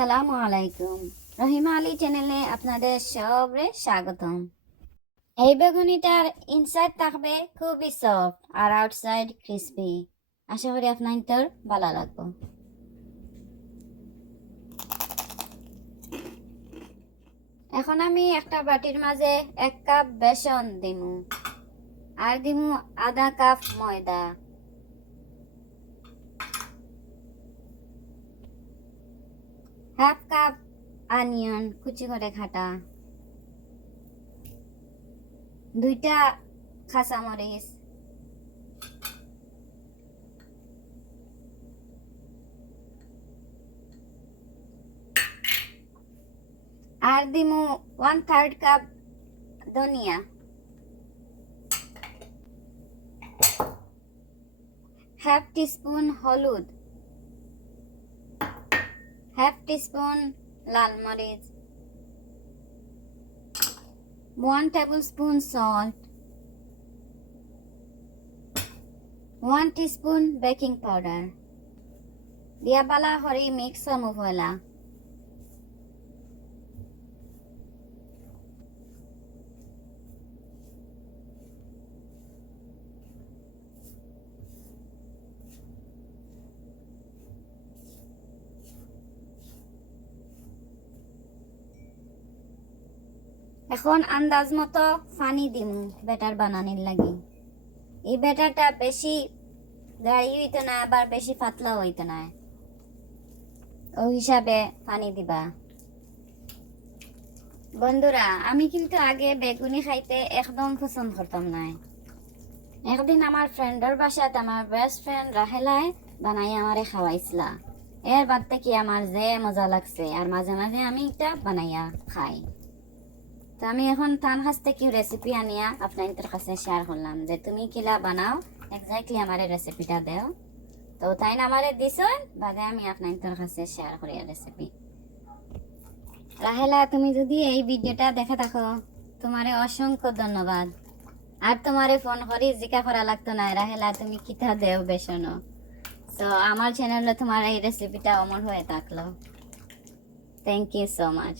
আসসালামু আলাইকুম। রহিমা আলী চ্যানেলে আপনাদের সবরে স্বাগতম। এই বেগুনিটার ইনসাইড থাকবে খুবই সফট আর আউটসাইড ক্রিসপি। আশা করি আপনাদের ভালো লাগবে। এখন আমি একটা বাটির মাঝে 1 কাপ বেসন দিমু আর দিমু আধা কাপ ময়দা, হাফ কাপ অনিয়ন কুচি করে কাটা, 2টা কাঁচামরিচ, আর দিমু 1/3 কাপ ধনিয়া, হাফ টিস্পুন হলুদ, হাফ টিস্পুন লাল মরিচ, 1 tablespoon salt, 1 teaspoon baking powder. দিয়া বালা হরি মিক্স মুভলা। এখন আন্দাজ মতো পানি দিমু ব্যাটার বানানির লাগি। এই ব্যাটারটা বেশি গাঢ় হইতো না আবার বেশি পাতলা হইতো না, ওই হিসাবে পানি দিবা। বন্ধুরা, আমি কিন্তু আগে বেগুনি খাইতে একদম পছন্দ করতাম না। একদিন আমার ফ্রেন্ডের বাসাতে আমার বেস্ট ফ্রেন্ড রাহেলায় বানাই আমারে খাওয়াইছিলা। এর বাদ থেকে আমার যে মজা লাগছে আর মাঝে মাঝে আমি এটা বানাইয়া খাই। তো আমি এখন তার কাছ থেকে রেসিপি আনিয়া আপনাদের কাছে শেয়ার করলাম যে তুমি কিলা বানাও, এক্স্যাক্টলি আমার রেসিপিটা দেও। তো তাই না আমারে দিছো, বাদে আমি আপনাদের কাছে শেয়ার করি রেসিপি। রাহেলা, তুমি যদি এই ভিডিওটা দেখে থাকো, তোমারে অসংখ্য ধন্যবাদ। আর তোমারে ফোন করি জিজ্ঞাসা করা লাগতো না রাহেলা তুমি কিতা দেও বেসনো। তো আমার চ্যানেলে তোমার এই রেসিপিটা অমর হয়ে থাকলো। Thank you so much.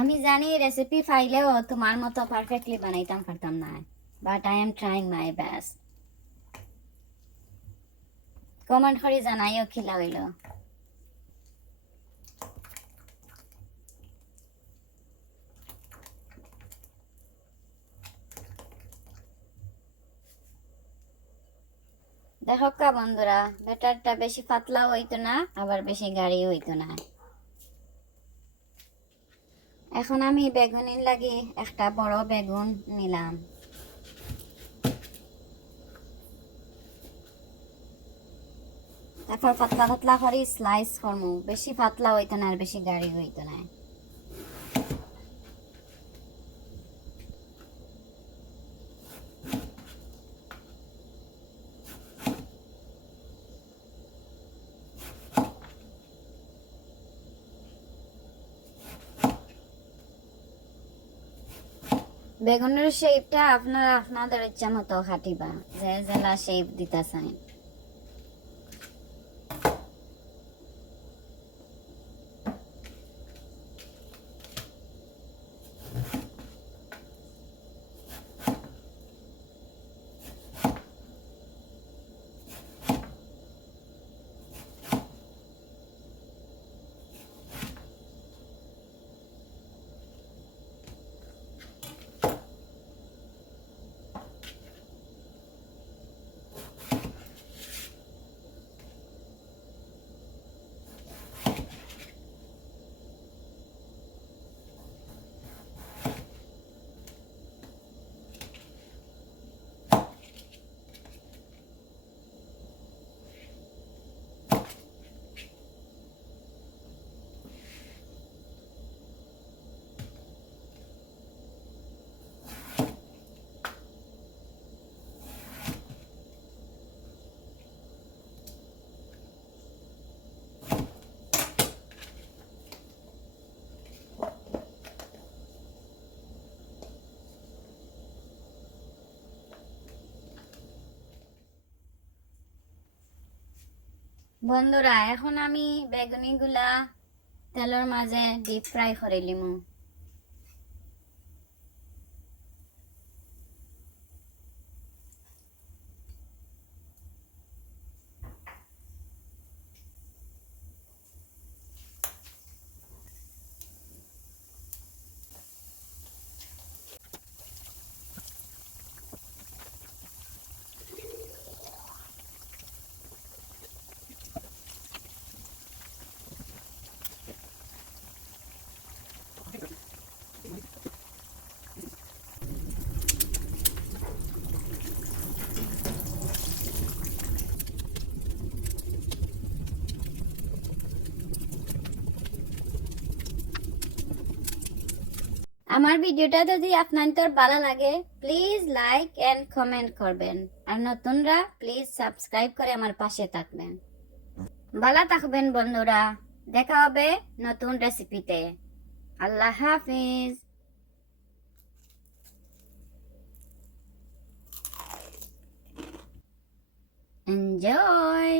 আমি জানি রেসিপি ফাইলেও তোমার মতো পারফেক্টলি বানাইতাম পারতাম না, but I am trying my best. Comment করে জানাইও খিলা হইল। দেখো কা বন্ধুরা, ব্যাটারটা বেশি পাতলা হইতো না আবার বেশি গাঢ় হইতো না। এখন আমি বেগুনির লাগি একটা বড় বেগুন নিলাম। তারপর পাতলা পাতলা করে স্লাইস করমু, বেশি পাতলা হইতো না আর বেশি গাঢ় হইতো না। বেগুনের শেপটা আপনারা আপনাদের ইচ্ছা মতো কাটিবা, যে জেলা শেপ দিতে চান। বন্ধুরা, এখন আমি বেগুনিগুলা তেলের মাঝে ডিপ ফ্রাই করে লিমু। আমার ভিডিওটা যদি আপনাদের ভালো লাগে প্লিজ লাইক এন্ড কমেন্ট করবেন, আর নতুনরা প্লিজ সাবস্ক্রাইব করে আমার পাশে থাকবেন। ভালো থাকবেন বন্ধুরা, দেখা হবে নতুন রেসিপিতে। আল্লাহ হাফিজ। এনজয়।